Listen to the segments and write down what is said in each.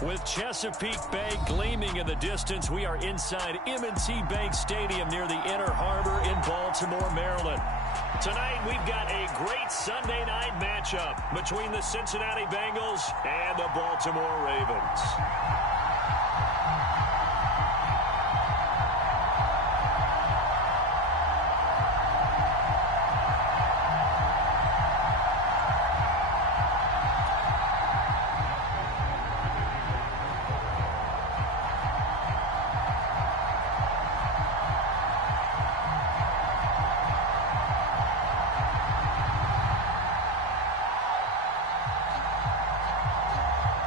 With Chesapeake Bay gleaming in the distance, we are inside M&T Bank Stadium near the Inner Harbor in Baltimore, Maryland. Tonight, we've got a great Sunday night matchup between the Cincinnati Bengals and the Baltimore Ravens.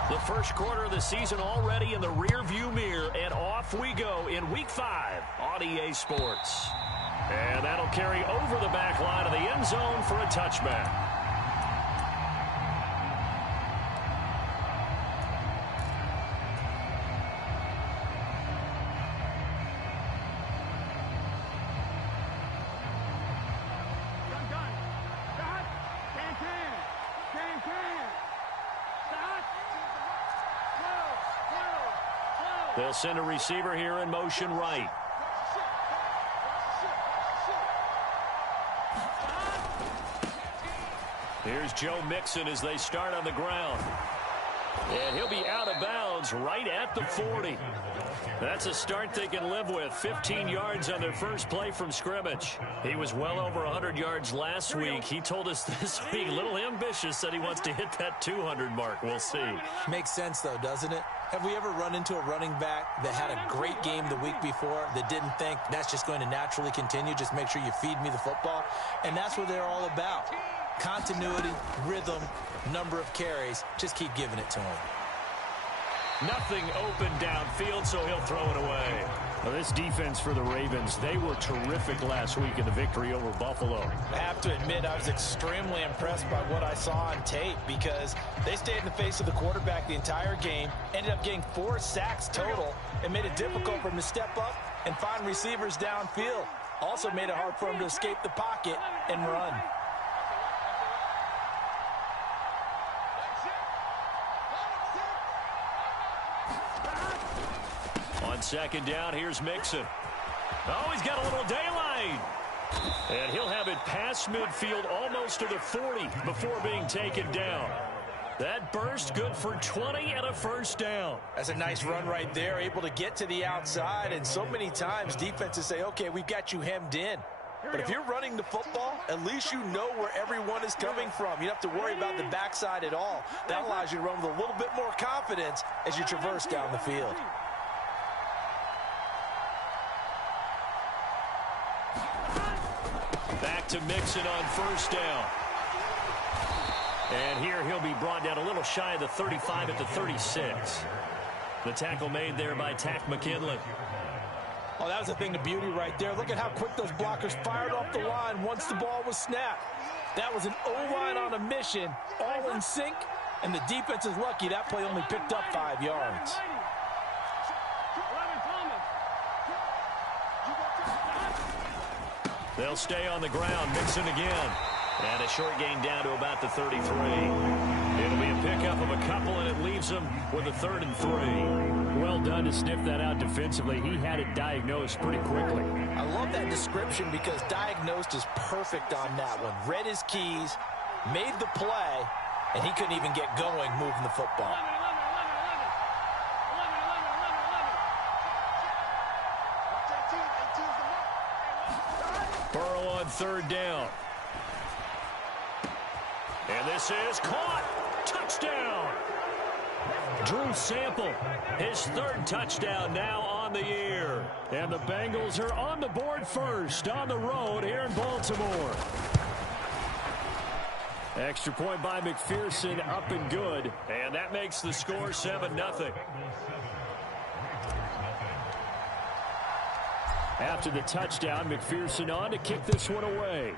The first quarter of the season already in the rearview mirror, and off we go in Week 5 on EA Sports. And that'll carry over the back line of the end zone for a touchback. They'll send a receiver here in motion right. Here's Joe Mixon as they start on the ground. And he'll be out of bounds right at the 40. That's a start they can live with. 15 yards on their first play from scrimmage. He was well over 100 yards last week. He told us this week, a little ambitious, said he wants to hit that 200 mark. We'll see. Makes sense, though, doesn't it? Have we ever run into a running back that had a great game the week before that didn't think that's just going to naturally continue? Just make sure you feed me the football. And that's what they're all about. Continuity, rhythm, number of carries. Just keep giving it to him. Nothing open downfield, so he'll throw it away. Well, this defense for the Ravens, they were terrific last week in the victory over Buffalo. I have to admit, I was extremely impressed by what I saw on tape because they stayed in the face of the quarterback the entire game, ended up getting 4 sacks total, and made it difficult for him to step up and find receivers downfield. Also made it hard for him to escape the pocket and run. On second down, here's Mixon. Oh, he's got a little daylight. And he'll have it past midfield almost to the 40 before being taken down. That burst good for 20 and a first down. That's a nice run right there, able to get to the outside. And so many times defenses say, okay, we've got you hemmed in. But if you're running the football, at least you know where everyone is coming from. You don't have to worry about the backside at all. That allows you to run with a little bit more confidence as you traverse down the field. Back to Mixon on first down. And here he'll be brought down a little shy of the 35 at the 36. The tackle made there by Tack McKinley. Oh, that was a thing of beauty right there. Look at how quick those blockers fired off the line once the ball was snapped. That was an O-line on a mission, all in sync, and the defense is lucky that play only picked up 5 yards. They'll stay on the ground. Mixon again. And a short gain down to about the 33. It'll be a pickup of a couple, and it leaves them with a 3rd and 3. Well done to sniff that out defensively. He had it diagnosed pretty quickly. I love that description because diagnosed is perfect on that one. Read his keys, made the play, and he couldn't even get going moving the football. Burrow on 3rd down. And this is caught. Touchdown. Drew Sample, his 3rd touchdown now on the year. And the Bengals are on the board first on the road here in Baltimore. Extra point by McPherson, up and good. And that makes the score 7-0. After the touchdown, McPherson on to kick this one away.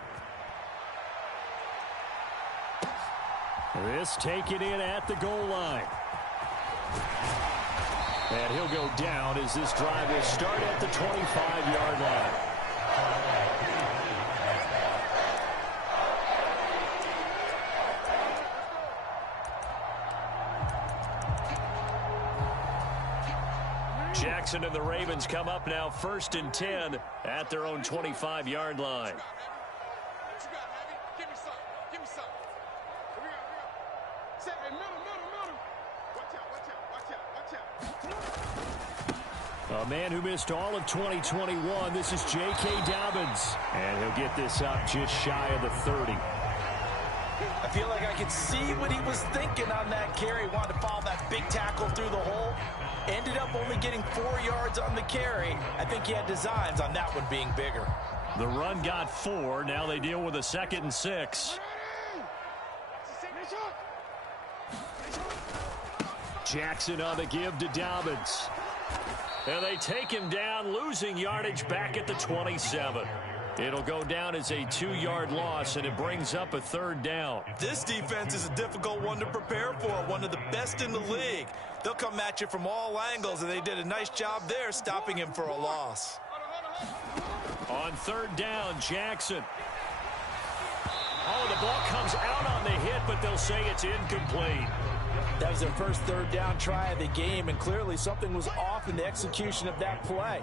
This taken in at the goal line. And he'll go down as this drive will start at the 25-yard line. Jackson and the Ravens come up now 1st and 10 at their own 25-yard line. A man who missed all of 2021, this is J.K. Dobbins. And he'll get this up just shy of the 30. I feel like I could see what he was thinking on that carry. Wanted to follow that big tackle through the hole. Ended up only getting 4 yards on the carry. I think he had designs on that one being bigger. The run got 4. Now they deal with a 2nd and 6. Jackson on the give to Dobbins. And they take him down, losing yardage back at the 27. It'll go down as a 2-yard loss, and it brings up a 3rd down. This defense is a difficult one to prepare for, one of the best in the league. They'll come at you from all angles, and they did a nice job there stopping him for a loss. On 3rd down, Jackson. Oh, the ball comes out on the hit, but they'll say it's incomplete. That was their first 3rd down try of the game, and clearly something was off in the execution of that play.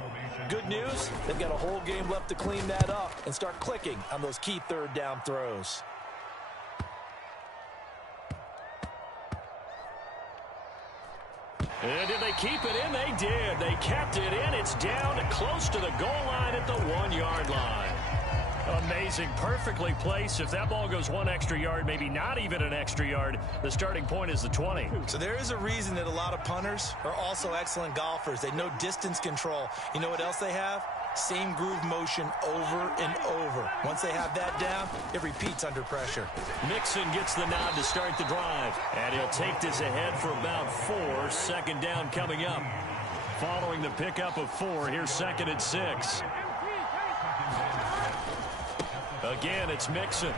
Good news, they've got a whole game left to clean that up and start clicking on those key 3rd down throws. And did they keep it in? They did. They kept it in. It's down close to the goal line at the 1-yard line. Amazing. Perfectly placed. If that ball goes 1 extra yard, maybe not even an extra yard, the starting point is the 20. So there is a reason that a lot of punters are also excellent golfers. They know distance control. You know what else they have? Same groove motion over and over. Once they have that down, it repeats under pressure. Mixon gets the nod to start the drive. And he'll take this ahead for about 4. 2nd down coming up. Following the pickup of 4, here's 2nd and 6. Again, it's Mixon.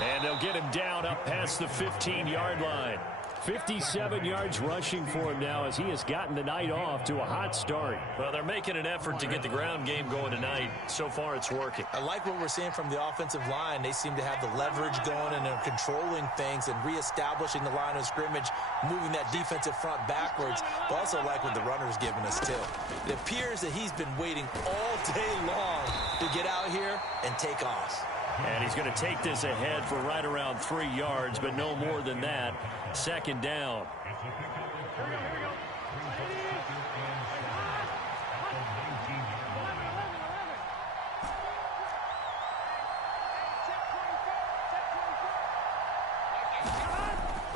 And they'll get him down up past the 15-yard line. 57 yards rushing for him now as he has gotten the night off to a hot start. Well, they're making an effort to get the ground game going tonight. So far, it's working. I like what we're seeing from the offensive line. They seem to have the leverage going, and they're controlling things and reestablishing the line of scrimmage, moving that defensive front backwards. But also like what the runner's giving us, too. It appears that he's been waiting all day long to get out here and take off. And he's going to take this ahead for right around 3 yards, but no more than that. 2nd down.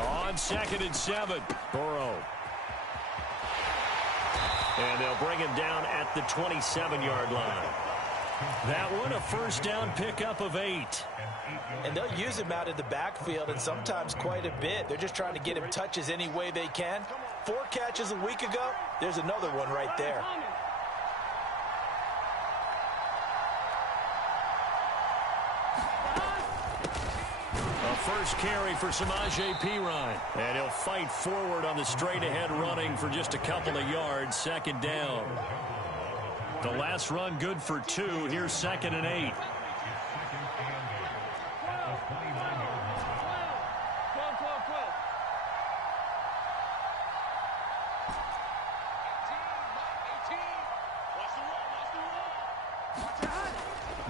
On 2nd and 7, Burrow. And they'll bring him down at the 27-yard line. That one, a 1st down pickup of 8. And they'll use him out in the backfield, and sometimes quite a bit. They're just trying to get him touches any way they can. 4 catches a week ago. There's another one right there. A first carry for Samaje Perine. And he'll fight forward on the straight-ahead running for just a couple of yards. 2nd down. The last run good for 2. Here's 2nd and 8.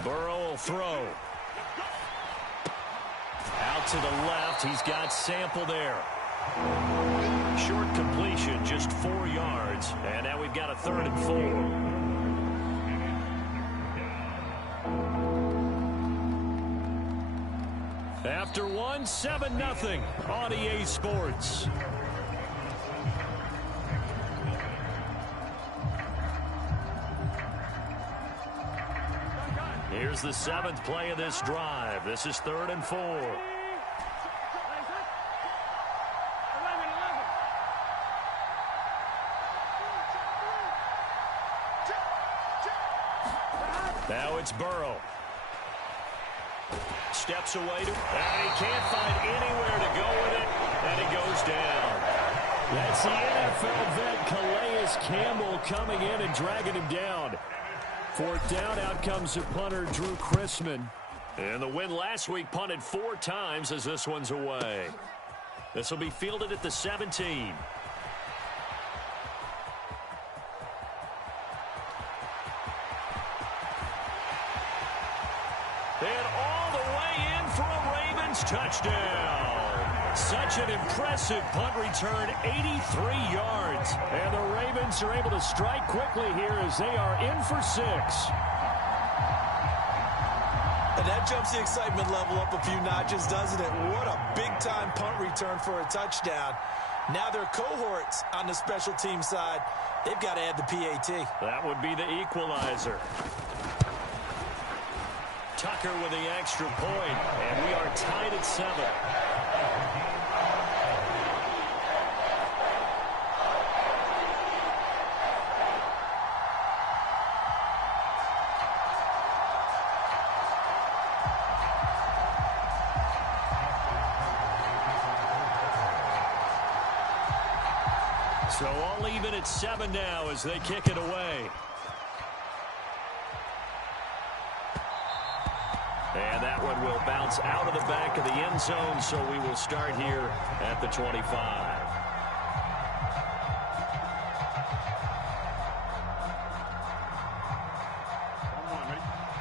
Burrow will throw. Out to the left. He's got Sample there. Short completion, just 4 yards. And now we've got a 3rd and 4. After 1, 7-0 on EA Sports. Here's the 7th play of this drive. This is 3rd and 4. Now it's Burrow. Steps away to, and he can't find anywhere to go with it, and it goes down. That's the NFL vet Calais Campbell coming in and dragging him down. 4th down, out comes the punter Drew Chrisman. And the win last week punted 4 times as this one's away. This will be fielded at the 17. Ravens touchdown. Such an impressive punt return, 83 yards. And the Ravens are able to strike quickly here as they are in for 6. And that jumps the excitement level up a few notches, doesn't it? What a big-time punt return for a touchdown. Now their cohorts on the special team side, they've got to add the PAT. That would be the equalizer. Tucker with the extra point, and we are tied at 7. So all even at 7 now as they kick it away. And that one will bounce out of the back of the end zone, so we will start here at the 25.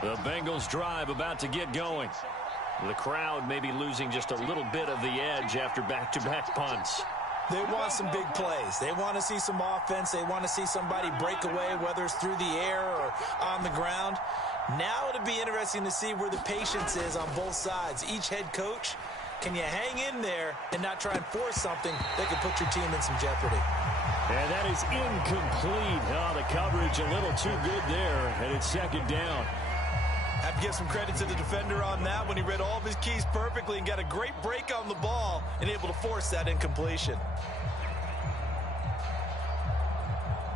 The Bengals drive about to get going. The crowd may be losing just a little bit of the edge after back-to-back punts. They want some big plays. They want to see some offense. They want to see somebody break away, whether it's through the air or on the ground. Now it'll be interesting to see where the patience is on both sides. Each head coach, can you hang in there and not try and force something that could put your team in some jeopardy? And that is incomplete. Oh, the coverage a little too good there, and it's 2nd down. I have to give some credit to the defender on that when he read all of his keys perfectly and got a great break on the ball and able to force that incompletion.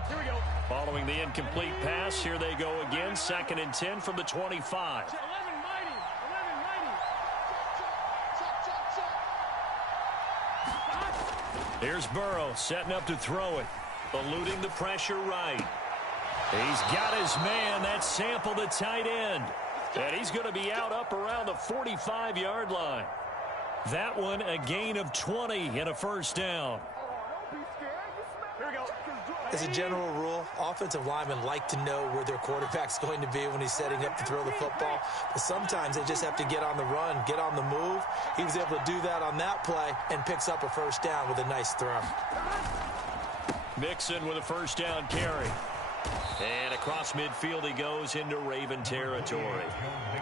Here we go. Following the incomplete pass, here they go again. 2nd and 10 from the 25. Here's Burrow setting up to throw it. Eluding the pressure right. He's got his man. That's Sample, the tight end. And he's going to be out up around the 45-yard line. That one a gain of 20 and a 1st down. As a general rule, offensive linemen like to know where their quarterback's going to be when he's setting up to throw the football. But sometimes they just have to get on the run, get on the move. He was able to do that on that play and picks up a 1st down with a nice throw. Mixon with a 1st down carry. And across midfield he goes into Raven territory.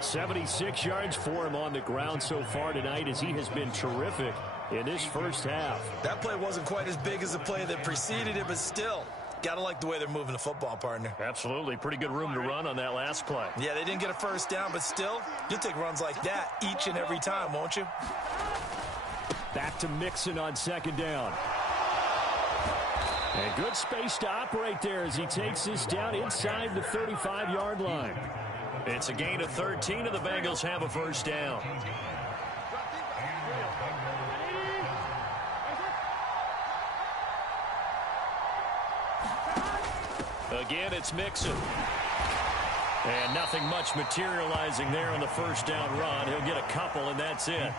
76 yards for him on the ground so far tonight as he has been terrific in this 1st half. That play wasn't quite as big as the play that preceded it, but still, got to like the way they're moving the football, partner. Absolutely. Pretty good room to run on that last play. Yeah, they didn't get a 1st down, but still, you'll take runs like that each and every time, won't you? Back to Mixon on 2nd down. And good space to operate there as he takes this down inside the 35-yard line. It's a gain of 13, and the Bengals have a 1st down. Again, it's Mixon. And nothing much materializing there on the 1st down run. He'll get a couple, and that's it.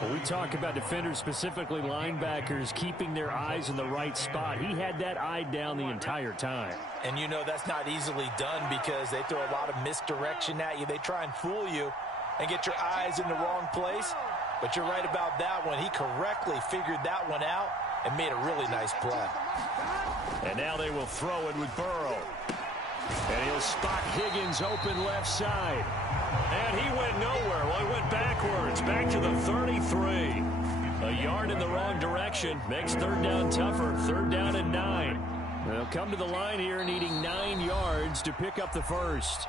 When we talk about defenders, specifically linebackers, keeping their eyes in the right spot, he had that eye down the entire time. And you know that's not easily done because they throw a lot of misdirection at you. They try and fool you and get your eyes in the wrong place. But you're right about that one. He correctly figured that one out and made a really nice play. And now they will throw it with Burrow. And he'll spot Higgins open left side. And he went nowhere. Well, he went backwards, back to the 33. A yard in the wrong direction makes 3rd down tougher. 3rd down and 9. They'll come to the line here needing 9 yards to pick up the 1st.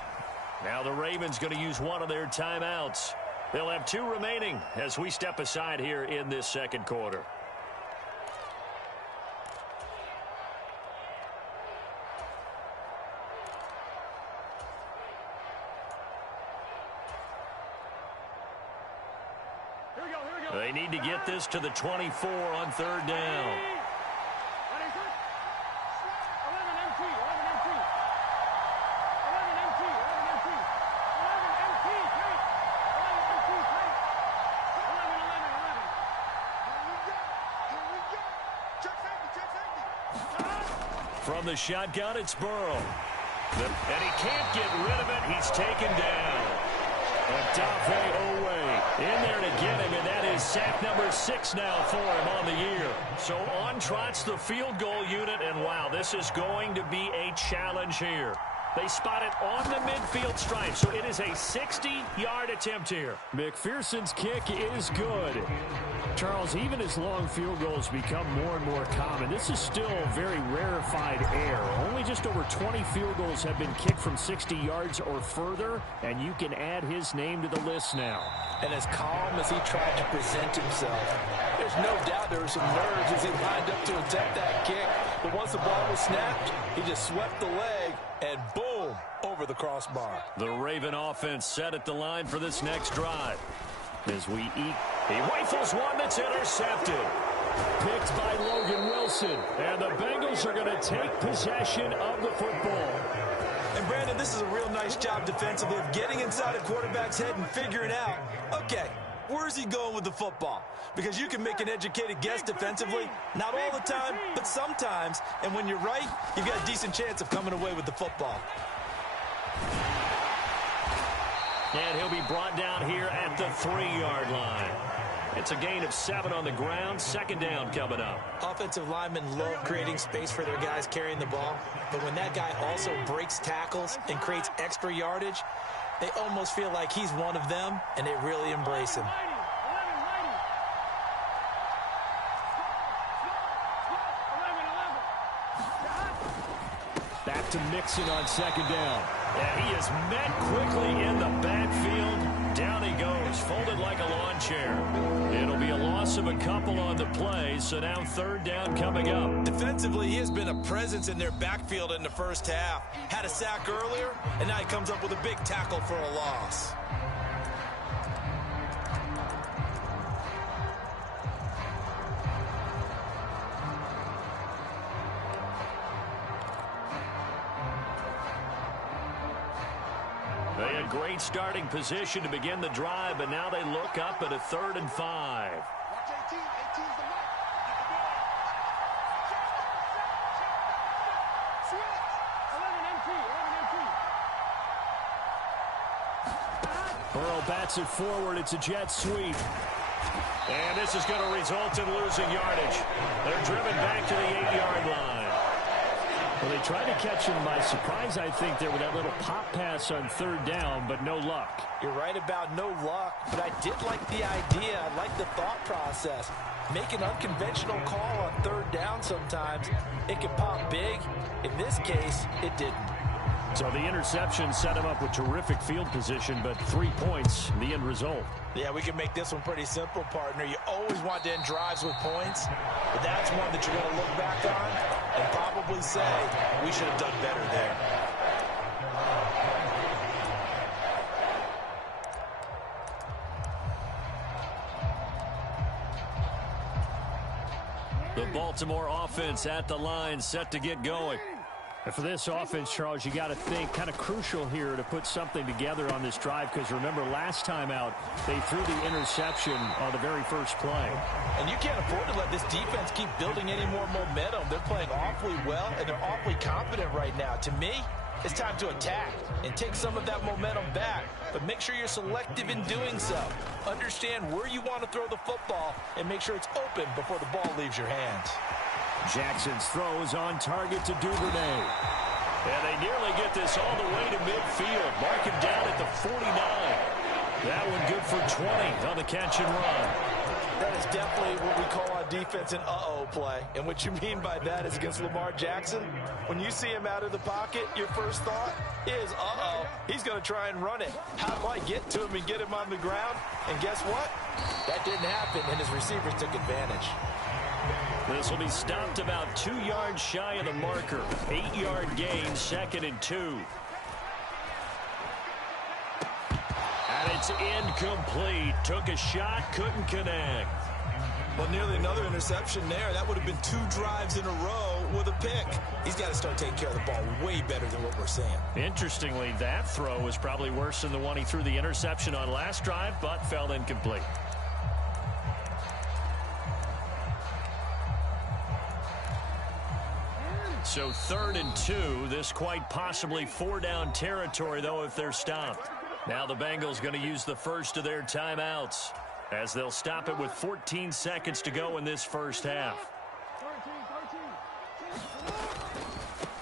Now the Ravens going to use one of their timeouts. They'll have 2 remaining as we step aside here in this 2nd quarter. They need to get this to the 24 on 3rd down. From the shotgun, it's Burrow. And he can't get rid of it. He's taken down. Owe in there to get him, and that is sack number 6 now for him on the year. So on trots the field goal unit, and wow, this is going to be a challenge here. They spot it on the midfield stripe, so it is a 60-yard attempt here. McPherson's kick is good. Charles, even as long field goals become more and more common, this is still very rarefied air. Only just over 20 field goals have been kicked from 60 yards or further, and you can add his name to the list now. And as calm as he tried to present himself, there's no doubt there were some nerves as he lined up to attempt that kick. But once the ball was snapped, he just swept the leg, and boom, over the crossbar. The Raven offense set at the line for this next drive. As we eat, he rifles one that's intercepted. Picked by Logan Wilson. And the Bengals are going to take possession of the football. And Brandon, this is a real nice job defensively of getting inside a quarterback's head and figuring out, okay, where's he going with the football? Because you can make an educated guess defensively, not all the time, but sometimes. And when you're right, you've got a decent chance of coming away with the football. And he'll be brought down here at the 3-yard line. It's a gain of 7 on the ground. Second down coming up. Offensive linemen love creating space for their guys carrying the ball. But when that guy also breaks tackles and creates extra yardage, they almost feel like he's one of them, and they really embrace him. Back to Mixon on second down. Yeah, he is met quickly in the backfield. Down he goes, folded like a lawn chair. It'll be a loss of a couple on the play, so now third down coming up. Defensively, he has been a presence in their backfield in the first half. Had a sack earlier, and now he comes up with a big tackle for a loss. They had great starting position to begin the drive, but now they look up at a 3rd and 5. Burrow bats it forward. It's a jet sweep. And this is going to result in losing yardage. They're driven back to the 8-yard line. Well, they tried to catch him by surprise, I think, there with that little pop pass on 3rd down, but no luck. You're right about no luck, but I did like the idea. I like the thought process. Make an unconventional call on 3rd down sometimes. It can pop big. In this case, it didn't. So the interception set him up with terrific field position, but 3 points, the end result. Yeah, we can make this one pretty simple, partner. You always want to end drives with points, but that's one that you're going to look back on and probably say, we should have done better there. The Baltimore offense at the line, set to get going. And for this offense, Charles, you got to think kind of crucial here to put something together on this drive, because remember last time out they threw the interception on the very first play. And you can't afford to let this defense keep building any more momentum. They're playing awfully well, and they're awfully confident right now. To me, it's time to attack and take some of that momentum back, but make sure you're selective in doing so. Understand where you want to throw the football and make sure it's open before the ball leaves your hands. Jackson's throw is on target to Duvernay. And they nearly get this all the way to midfield. Mark him down at the 49. That one good for 20 on the catch and run. That is definitely what we call on defense an uh-oh play. And what you mean by that is against Lamar Jackson, when you see him out of the pocket, your first thought is, uh-oh, he's going to try and run it. How do I get to him and get him on the ground? And guess what? That didn't happen, and his receivers took advantage. This will be stopped about 2 yards shy of the marker. 8-yard gain, 2nd and 2. And it's incomplete. Took a shot, couldn't connect. Well, nearly another interception there. That would have been 2 drives in a row with a pick. He's got to start taking care of the ball way better than what we're seeing. Interestingly, that throw was probably worse than the one he threw the interception on last drive, but fell incomplete. So 3rd and 2. This quite possibly 4-down territory, though, if they're stopped. Now the Bengals going to use the first of their timeouts as they'll stop it with 14 seconds to go in this first half.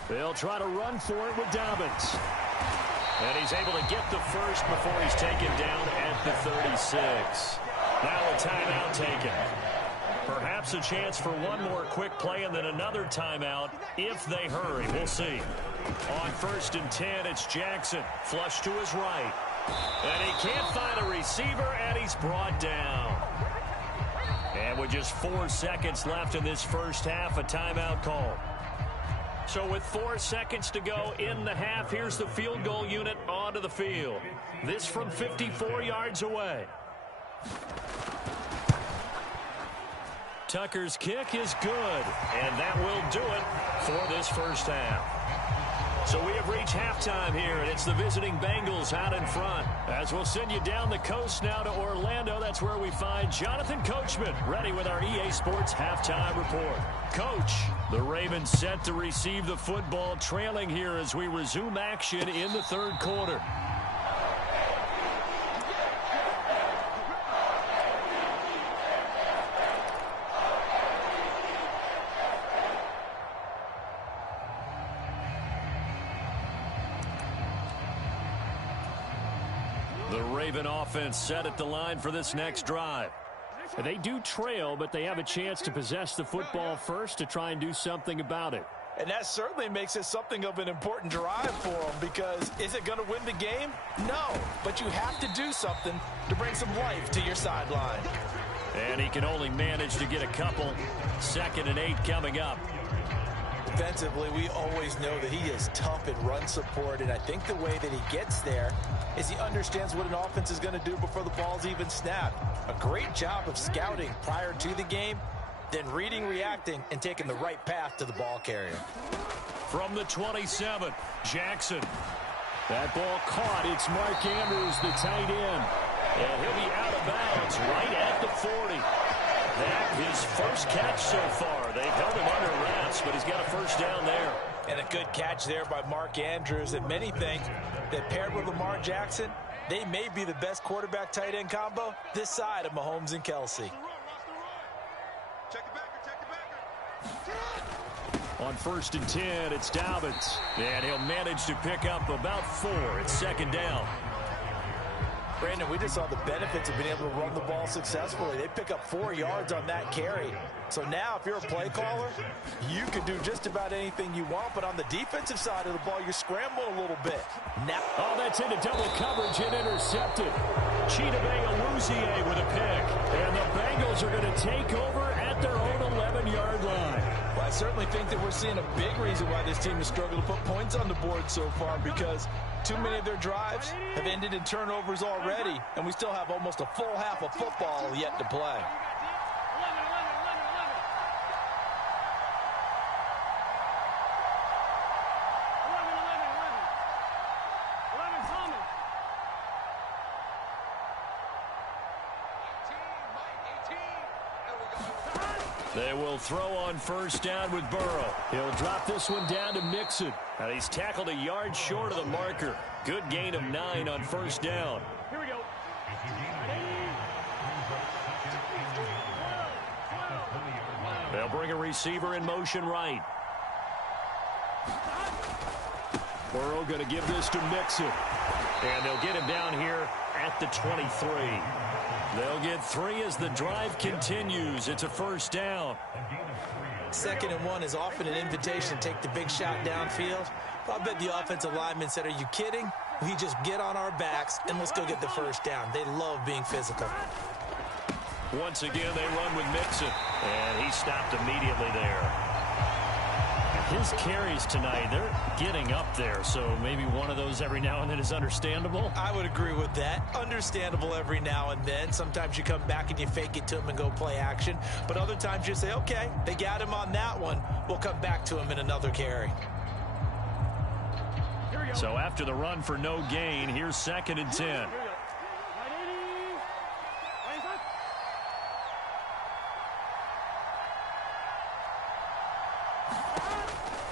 They'll try to run for it with Dobbins. And he's able to get the first before he's taken down at the 36. Now a timeout taken. Perhaps a chance for one more quick play and then another timeout if they hurry. We'll see. On 1st and 10, it's Jackson. Flush to his right. And he can't find a receiver, and he's brought down. And with just 4 seconds left in this first half, a timeout call. So with 4 seconds to go in the half, here's the field goal unit onto the field. This from 54 yards away. Tucker's kick is good, and that will do it for this first half. So we have reached halftime here, and it's the visiting Bengals out in front. As we'll send you down the coast now to Orlando, that's where we find Jonathan Coachman, ready with our EA Sports Halftime Report. Coach, the Ravens set to receive the football, trailing here as we resume action in the third quarter. The Raven offense set at the line for this next drive. They do trail, but they have a chance to possess the football first to try and do something about it. And that certainly makes it something of an important drive for them, because is it going to win the game? No, but you have to do something to bring some life to your sideline. And he can only manage to get a couple. 2nd and 8 coming up. Defensively, we always know that he is tough in run support, and I think the way that he gets there is he understands what an offense is going to do before the ball's even snapped. A great job of scouting prior to the game, then reading, reacting, and taking the right path to the ball carrier. From the 27, Jackson. That ball caught. It's Mark Andrews, the tight end. And he'll be out of bounds right at the 40. That his first catch so far. They've held him under wraps, but he's got a first down there. And a good catch there by Mark Andrews. And many think that paired with Lamar Jackson, they may be the best quarterback-tight end combo this side of Mahomes and Kelsey. On 1st and 10, it's Dobbins. And he'll manage to pick up about 4. It's 2nd down. Brandon, we just saw the benefits of being able to run the ball successfully. They pick up 4 yards on that carry. So now if you're a play caller, you can do just about anything you want. But on the defensive side of the ball, you're scrambling a little bit. Now, that's into double coverage and intercepted. Chidobe Awuzie with a pick. And the Bengals are going to take over at their own 11-yard line. Well, I certainly think that we're seeing a big reason why this team has struggled to put points on the board so far, because too many of their drives have ended in turnovers already, and we still have almost a full half of football yet to play. They will throw on 1st down with Burrow. He'll drop this one down to Mixon. And he's tackled a yard short of the marker. Good gain of 9 on 1st down. Here we go. They'll bring a receiver in motion right. Burrow going to give this to Mixon. And they'll get him down here at the 23. They'll get 3 as the drive continues. It's a 1st down. 2nd and 1 is often an invitation to take the big shot downfield. I bet the offensive lineman said, are you kidding? We just get on our backs and let's go get the 1st down. They love being physical. Once again, they run with Mixon. And he stopped immediately there. His carries tonight, they're getting up there, so maybe one of those every now and then is understandable. I would agree with that. Understandable every now and then. Sometimes you come back and you fake it to him and go play action. But other times you say, okay, they got him on that one. We'll come back to him in another carry. So after the run for no gain, here's 2nd and 10.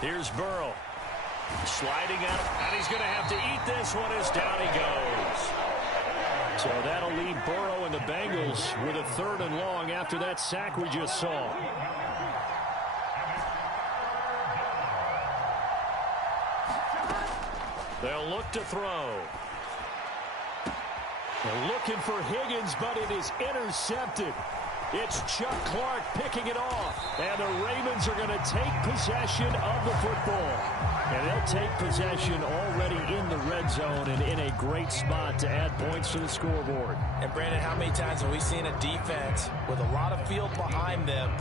Here's Burrow. Sliding out, and he's going to have to eat this one as down he goes. So that'll leave Burrow and the Bengals with a 3rd and long after that sack we just saw. They'll look to throw. They're looking for Higgins, but it is intercepted. It's Chuck Clark picking it off. And the Ravens are going to take possession of the football. And they'll take possession already in the red zone and in a great spot to add points to the scoreboard. And, Brandon, how many times have we seen a defense with a lot of field behind them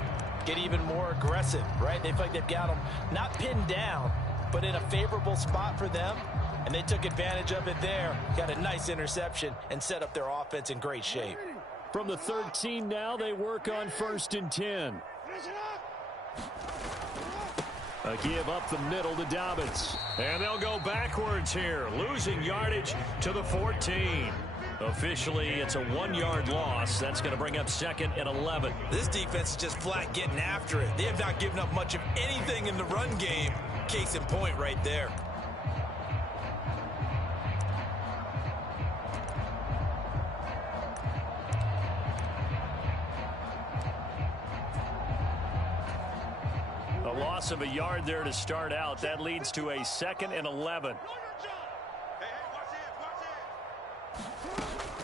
get even more aggressive, right? They feel like they've got them not pinned down, but in a favorable spot for them. And they took advantage of it there. Got a nice interception and set up their offense in great shape. From the 13 now, they work on 1st and 10. A give up the middle to Dobbins. And they'll go backwards here, losing yardage to the 14. Officially, it's a 1-yard loss. That's going to bring up 2nd and 11. This defense is just flat getting after it. They have not given up much of anything in the run game. Case in point right there. A loss of a yard there to start out. That leads to a 2nd and 11.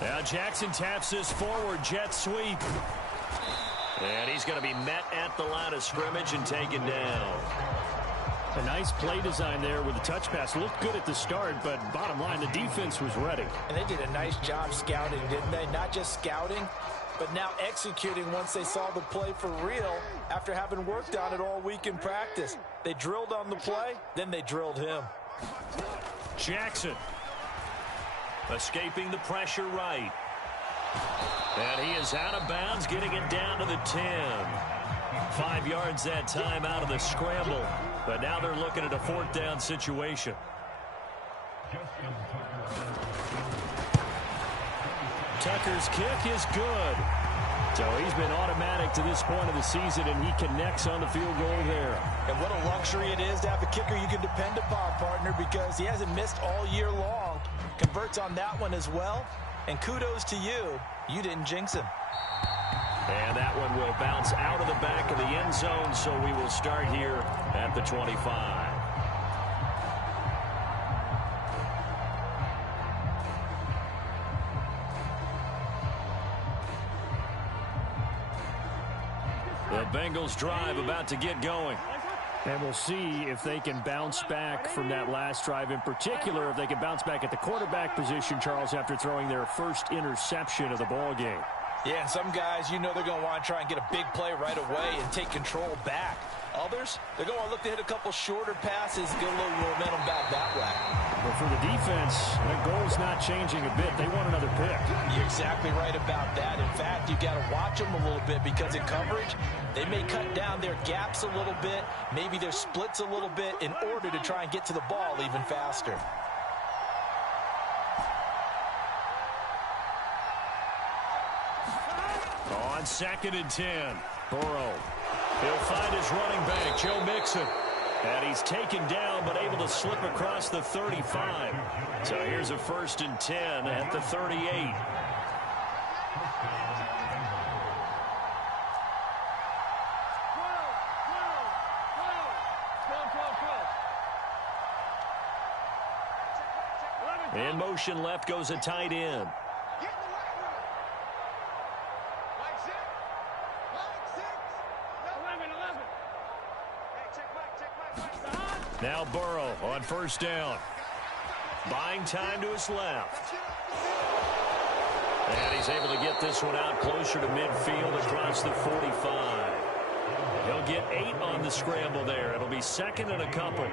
Now Jackson taps this forward jet sweep. And he's going to be met at the line of scrimmage and taken down. A nice play design there with the touch pass. Looked good at the start, but bottom line, the defense was ready. And they did a nice job scouting, didn't they? Not just scouting, but now executing once they saw the play for real after having worked on it all week in practice. They drilled on the play, then they drilled him. Jackson escaping the pressure right. And he is out of bounds, getting it down to the 10. 5 yards that time out of the scramble. But now they're looking at a 4th down situation. Tucker's kick is good. So he's been automatic to this point of the season, and he connects on the field goal there. And what a luxury it is to have a kicker you can depend upon, partner, because he hasn't missed all year long. Converts on that one as well. And kudos to you. You didn't jinx him. And that one will bounce out of the back of the end zone, so we will start here at the 25. The Bengals drive about to get going. And we'll see if they can bounce back from that last drive. In particular, if they can bounce back at the quarterback position, Charles, after throwing their first interception of the ball game. Yeah, and some guys, you know they're going to want to try and get a big play right away and take control back. Others, they're going to look to hit a couple shorter passes, get a little momentum back that way. But for the defense, their goal's not changing a bit. They want another pick. You're exactly right about that. In fact, you've got to watch them a little bit because in coverage, they may cut down their gaps a little bit, maybe their splits a little bit in order to try and get to the ball even faster. On 2nd and 10, Burrow. He'll find his running back, Joe Mixon. And he's taken down, but able to slip across the 35. So here's a 1st and 10 at the 38. In motion left goes a tight end. Now Burrow on 1st down. Buying time to his left. And he's able to get this one out closer to midfield across the 45. He'll get 8 on the scramble there. It'll be 2nd and a couple.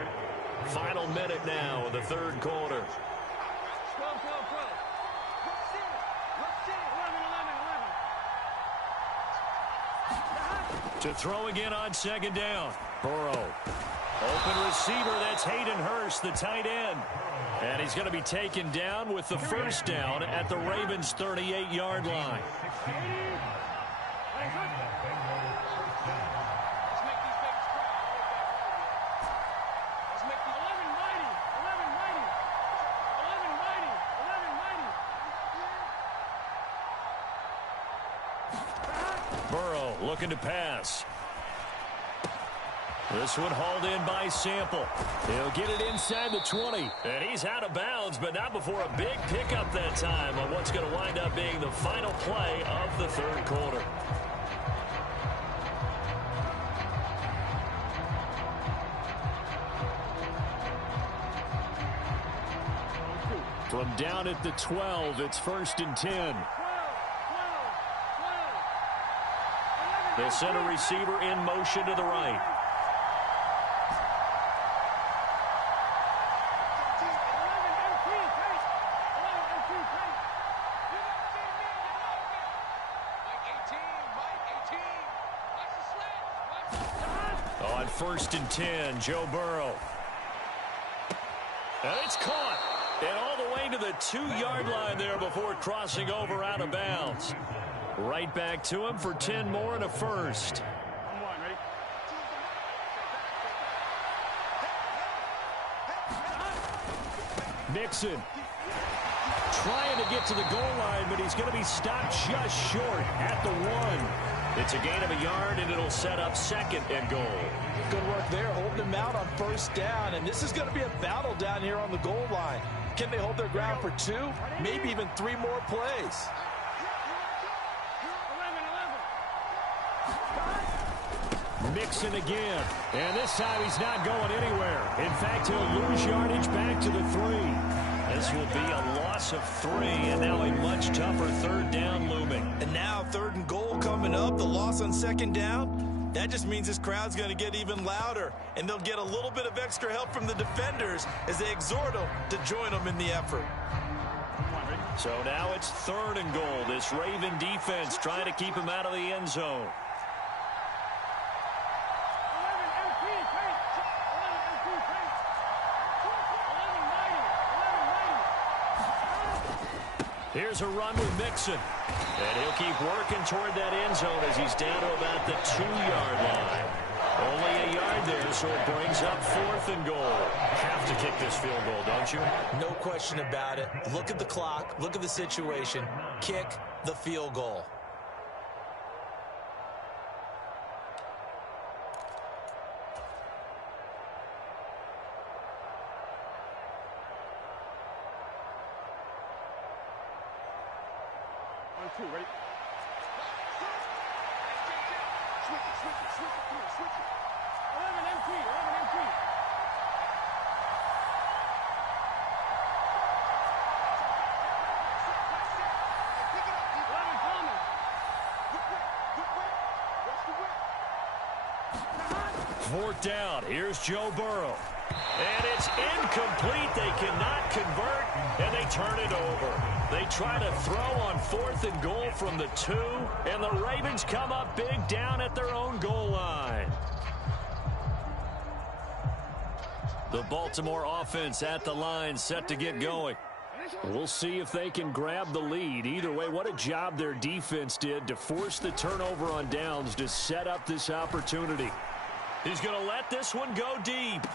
Final minute now of the 3rd quarter. To throw again on 2nd down. Burrow. Open receiver, that's Hayden Hurst, the tight end. And he's going to be taken down with the 1st down at the Ravens' 38-yard line. Burrow looking to pass. This one hauled in by Sample. He'll get it inside the 20. And he's out of bounds, but not before a big pickup that time on what's going to wind up being the final play of the third quarter. From down at the 12, it's 1st and 10. The center receiver in motion to the right. On 1st and 10, Joe Burrow. And it's caught. And all the way to the 2-yard line there before crossing over out of bounds. Right back to him for 10 more and a first. Mixon trying to get to the goal line, but he's going to be stopped just short at the 1. It's a gain of a yard, and it'll set up 2nd and goal. Good work there, holding him out on 1st down, and this is going to be a battle down here on the goal line. Can they hold their ground for 2, maybe even 3 more plays? Mixon again, and this time he's not going anywhere. In fact, he'll lose yardage back to the 3. This will be a loss of 3, and now a much tougher 3rd down looming. And now 3rd and goal coming up, the loss on 2nd down. That just means this crowd's going to get even louder, and they'll get a little bit of extra help from the defenders as they exhort them to join them in the effort. So now it's 3rd and goal. This Raven defense trying to keep him out of the end zone. Here's a run with Mixon. And he'll keep working toward that end zone as he's down to about the 2-yard line. Only a yard there, so it brings up 4th and goal. Have to kick this field goal, don't you? No question about it. Look at the clock. Look at the situation. Kick the field goal. Ready? Switch it. 11 MT. Fourth down. Here's Joe Burrow. And it's incomplete. They cannot convert, and they turn it over. They try to throw on 4th and goal from the 2, and the Ravens come up big down at their own goal line. The Baltimore offense at the line, set to get going. We'll see if they can grab the lead. Either way, what a job their defense did to force the turnover on downs to set up this opportunity. He's going to let this one go deep.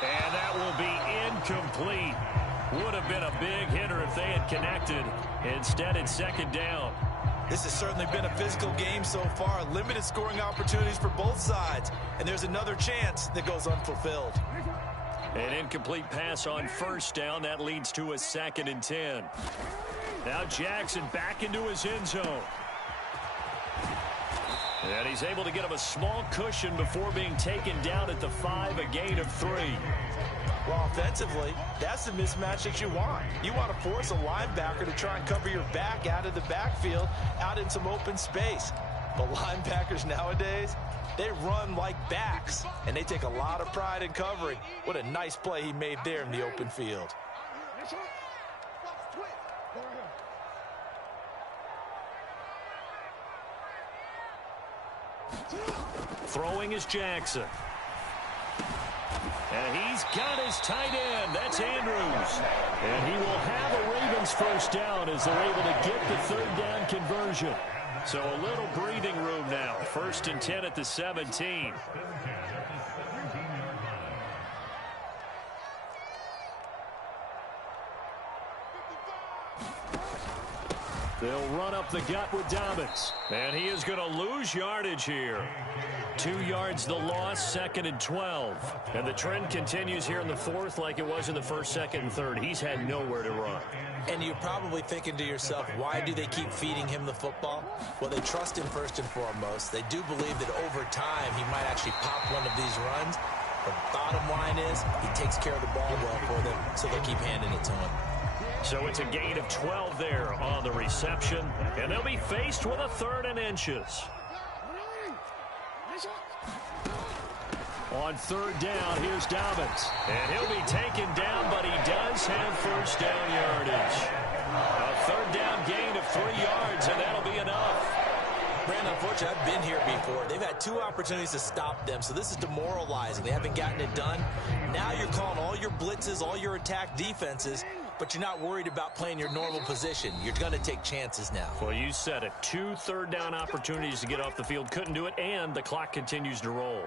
And that will be incomplete. Would have been a big hitter if they had connected. Instead, it's 2nd down. This has certainly been a physical game so far. Limited scoring opportunities for both sides. And there's another chance that goes unfulfilled. An incomplete pass on 1st down. That leads to a 2nd and 10. Now Jackson back into his end zone. And he's able to get him a small cushion before being taken down at the 5, a gain of 3. Well, offensively, that's the mismatch that you want. You want to force a linebacker to try and cover your back out of the backfield, out in some open space. But linebackers nowadays, they run like backs, and they take a lot of pride in covering. What a nice play he made there in the open field. Throwing is Jackson. And he's got his tight end. That's Andrews. And he will have a Ravens 1st down as they're able to get the 3rd down conversion. So a little breathing room now. 1st and 10 at the 17. They'll run up the gut with Dobbins. And he is going to lose yardage here. 2 yards the loss, 2nd and 12. And the trend continues here in the 4th like it was in the 1st, 2nd, and 3rd. He's had nowhere to run. And you're probably thinking to yourself, why do they keep feeding him the football? Well, they trust him first and foremost. They do believe that over time he might actually pop one of these runs. But bottom line is he takes care of the ball well for them, so they'll keep handing it to him. So it's a gain of 12 there on the reception, and they'll be faced with a 3rd and inches. On 3rd down, here's Dobbins. And he'll be taken down, but he does have 1st down yardage. A 3rd down gain of 3 yards, and that'll be enough. Brandon, unfortunately, I've been here before. They've had 2 opportunities to stop them, so this is demoralizing. They haven't gotten it done. Now you're calling all your blitzes, all your attack defenses, but you're not worried about playing your normal position. You're going to take chances now. Well, you said it. 2 3rd down opportunities to get off the field. Couldn't do it, and the clock continues to roll.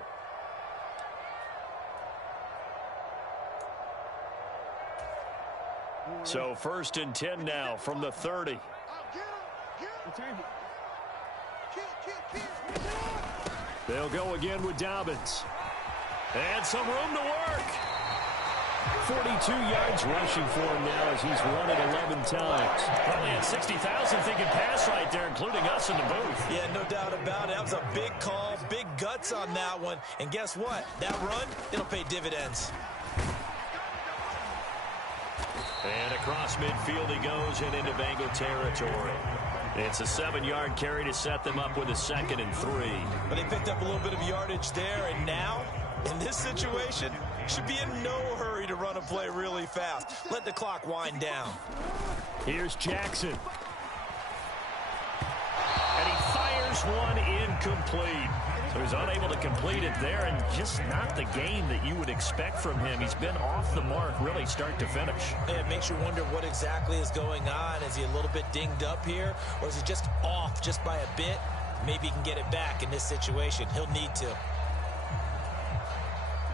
So 1st and 10 now from the 30. They'll go again with Dobbins. And some room to work. 42 yards rushing for him now as he's run it 11 times. Probably had 60,000 thinking pass right there, including us in the booth. Yeah, no doubt about it. That was a big call, big guts on that one. And guess what? That run, it'll pay dividends. And across midfield he goes and into Bengal territory. It's a 7-yard carry to set them up with a 2nd and 3. But they picked up a little bit of yardage there, and now, in this situation, should be in no hurry to run a play really fast. Let the clock wind down. Here's Jackson. And he fires one incomplete. So he's unable to complete it there, and just not the game that you would expect from him. He's been off the mark really start to finish. It makes you wonder what exactly is going on. Is he a little bit dinged up here, or is he just off just by a bit? Maybe he can get it back in this situation. He'll need to.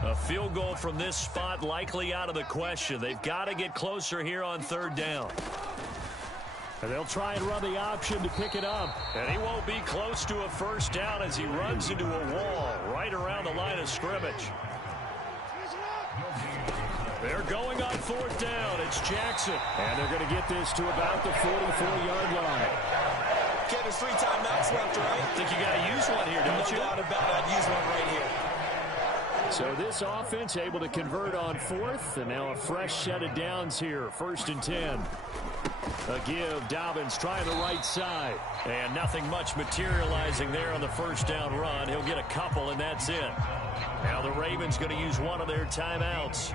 A field goal from this spot likely out of the question. They've got to get closer here on 3rd down. And they'll try and run the option to pick it up. And he won't be close to a 1st down as he runs into a wall right around the line of scrimmage. They're going on 4th down. It's Jackson. And they're going to get this to about the 44-yard line. Ken, there's 3 timeouts left, right? I think you got to use one here, don't you? No doubt about it. I'd use one right here. So this offense able to convert on 4th, and now a fresh set of downs here. 1st and 10. A give, Dobbins trying the right side. And nothing much materializing there on the 1st down run. He'll get a couple, and that's it. Now the Ravens going to use one of their timeouts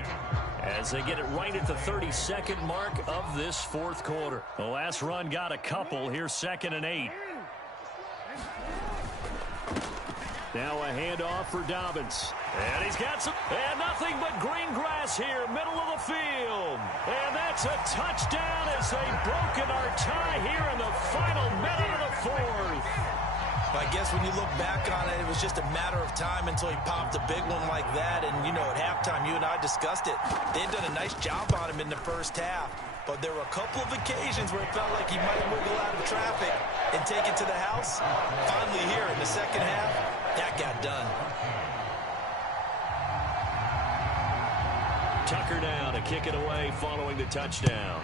as they get it right at the 32nd mark of this 4th quarter. The last run got a couple. Here's 2nd and 8. Now a handoff for Dobbins. And he's got some, and nothing but green grass here, middle of the field. And that's a touchdown as they've broken our tie here in the final minute of the 4th. I guess when you look back on it, it was just a matter of time until he popped a big one like that. And, you know, at halftime, you and I discussed it. They'd done a nice job on him in the 1st half. But there were a couple of occasions where it felt like he might wiggle out of traffic and take it to the house. Finally here in the 2nd half, that got done. Tucker down to kick it away following the touchdown.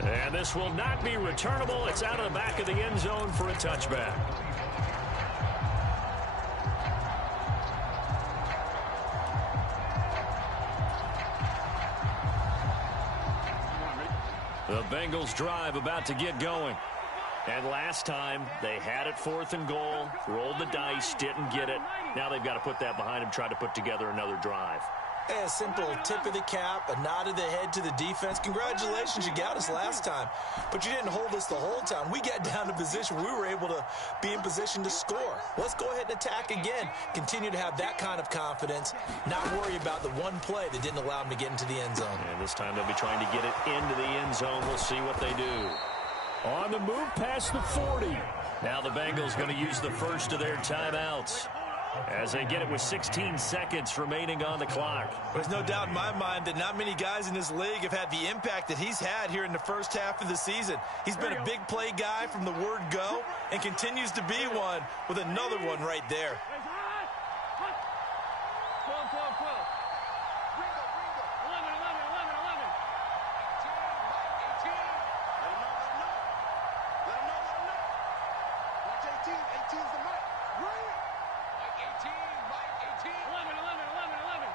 And this will not be returnable. It's out of the back of the end zone for a touchback. The Bengals drive about to get going. And last time, they had it 4th and goal, rolled the dice, didn't get it. Now they've got to put that behind them, try to put together another drive. A simple tip of the cap, a nod of the head to the defense. Congratulations, you got us last time. But you didn't hold us the whole time. We got down to position where we were able to be in position to score. Let's go ahead and attack again. Continue to have that kind of confidence. Not worry about the one play that didn't allow them to get into the end zone. And this time they'll be trying to get it into the end zone. We'll see what they do. On the move past the 40. Now the Bengals going to use the first of their timeouts. as they get it with 16 seconds remaining on the clock. There's no doubt in my mind that not many guys in this league have had the impact that he's had here in the first half of the season. He's been a big play guy from the word go and continues to be one with another one right there. 12, 12, 12. 11, 11, 11, 11. 18, 18. Let him know. Let him know. Watch 18. 18's the mic. Right. Mike 18. Mike 18. 11, 11, 11, 11.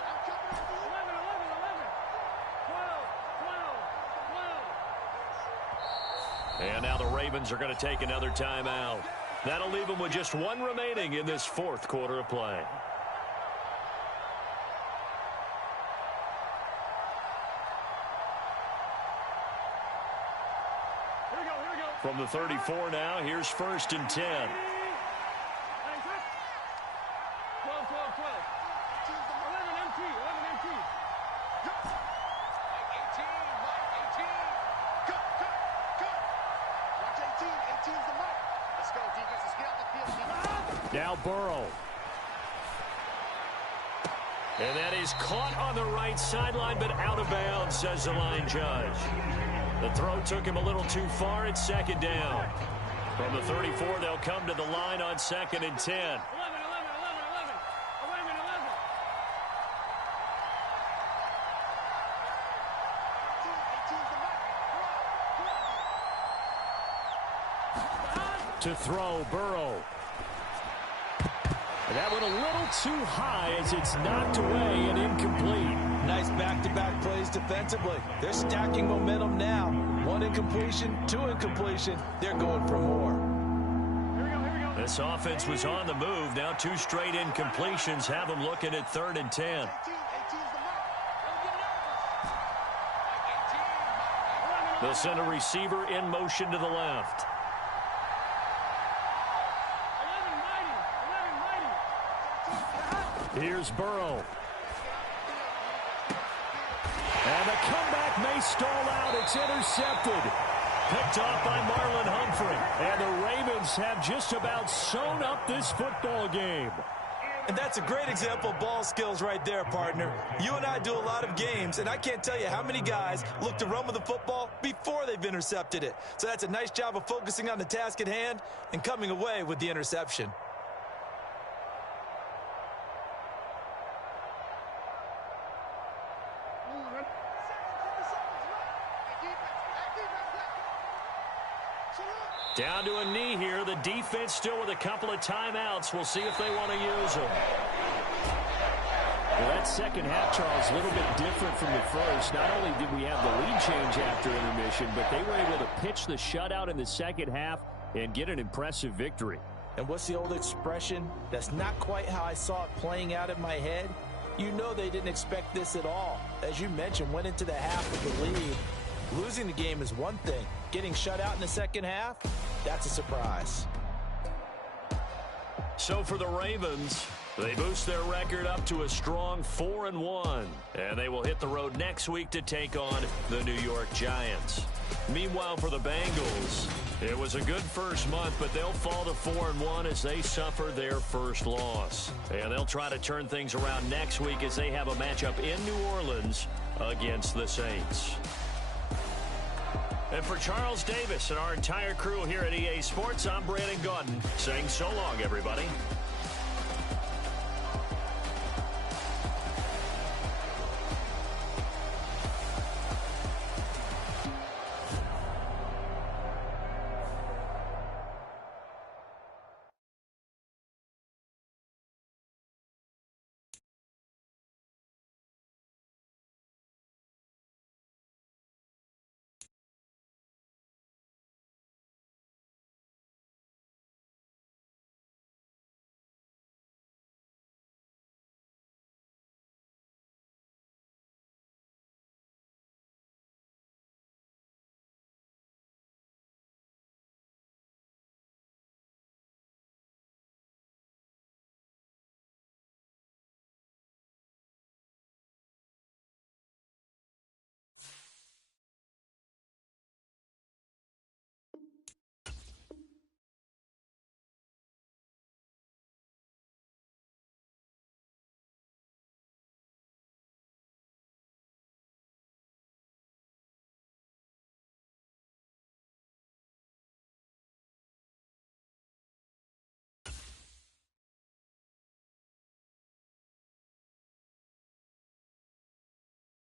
I'm coming over you. 11, 11, 11. 12, 12, 12. And now the Ravens are going to take another timeout. That'll leave them with just one remaining in this fourth quarter of play. Here we go, here we go. From the 34 now, here's 1st and 10. 12, 12, 12. 11 MT, 11 MT. Mike 18, Mike 18. Go. Watch 18, 18's the mic. Let's go, defense. Let's get out the field, defense. Now Burrow. And that is caught on the right sideline, but out of bounds, says the line judge. The throw took him a little too far. It's 2nd down. From the 34, they'll come to the line on 2nd and 10. 11, 11, 11, 11. 11, 11. To throw, Burrow. And that went a little too high as it's knocked away and incomplete. Nice back-to-back plays defensively. They're stacking momentum now. 1 incompletion, 2 incompletion. They're going for more. Here we go. This offense was on the move. Now 2 straight incompletions have them looking at 3rd and 10. 18's the mic. Don't get nervous. They'll send a receiver in motion to the left. 11 mighty. Here's Burrow. And the comeback may stall out. It's intercepted. Picked off by Marlon Humphrey. And the Ravens have just about sewn up this football game. And that's a great example of ball skills right there, partner. You and I do a lot of games, and I can't tell you how many guys look to run with the football before they've intercepted it. So that's a nice job of focusing on the task at hand and coming away with the interception. Down to a knee here. The defense still with a couple of timeouts. We'll see if they want to use them. Well, that second half, Charles, a little bit different from the first. Not only did we have the lead change after intermission, but they were able to pitch the shutout in the second half and get an impressive victory. And what's the old expression? That's not quite how I saw it playing out in my head. You know they didn't expect this at all. As you mentioned, went into the half with the lead. Losing the game is one thing. Getting shut out in the second half, that's a surprise. So for the Ravens, they boost their record up to a strong 4-1. And they will hit the road next week to take on the New York Giants. Meanwhile, for the Bengals, it was a good first month, but they'll fall to 4-1 as they suffer their first loss. And they'll try to turn things around next week as they have a matchup in New Orleans against the Saints. And for Charles Davis and our entire crew here at EA Sports, I'm Brandon Gaudin saying so long, everybody.